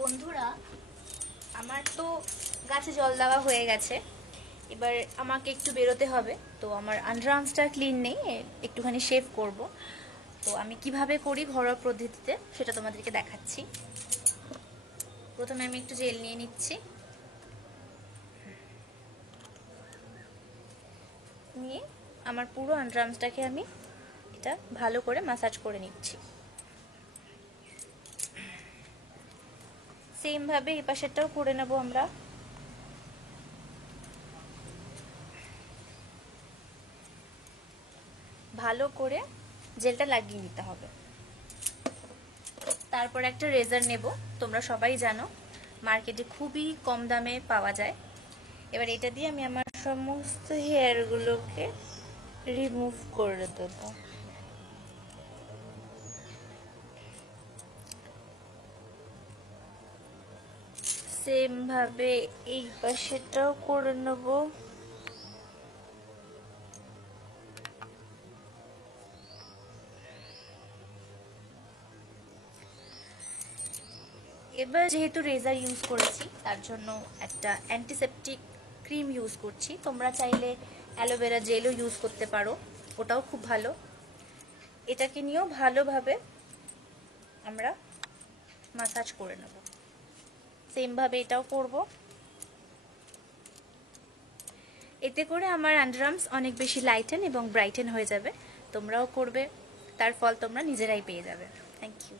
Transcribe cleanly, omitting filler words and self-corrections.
বন্ধুরা, আমার তো গাছে জল দেওয়া হয়ে গেছে। এবার আমাকে একটু বেরোতে হবে, তো আমার আন্ডারআর্মসটা ক্লিন নেই, একটুখানি শেভ করব। তো আমি কিভাবে করি ঘরোয়া পদ্ধতিতে সেটা তোমাদেরকে দেখাচ্ছি। প্রথমে আমি একটু জেল নিয়ে নিচ্ছি, নিয়ে আমার পুরো আন্ডারআর্মসটাকে আমি এটা ভালো করে ম্যাসাজ করে নিচ্ছি। সেম ভাবে এই পাশেরটাও করে নেব আমরা। ভালো করে জেলটা লাগিয়ে নিতে হবে। তারপর একটা রেজার নেব, তোমরা সবাই জানো মার্কেটে খুবই কম দামে পাওয়া যায়। এবার এটা দিয়ে আমি আমার সমস্ত হেয়ারগুলোকে রিমুভ করে দেব। সেম ভাবে এই পাশেটাও করে নেব। এবার যেহেতু রেজার ইউজ করেছি তার জন্য একটা অ্যান্টিসেপটিক ক্রিম ইউজ করছি। তোমরা চাইলে অ্যালোভেরা জেলও ইউজ করতে পারো, ওটাও খুব ভালো। এটাকে নিয়েও ভালোভাবে আমরা ম্যাসাজ করে নেব। সেম ভাবে এটাও করব। এতে করে আমার আন্ডারআর্মস অনেক বেশি লাইটেন এবং ব্রাইটেন হয়ে যাবে। তোমরাও করবে, তার ফল তোমরা নিজেরাই পেয়ে যাবে। Thank you.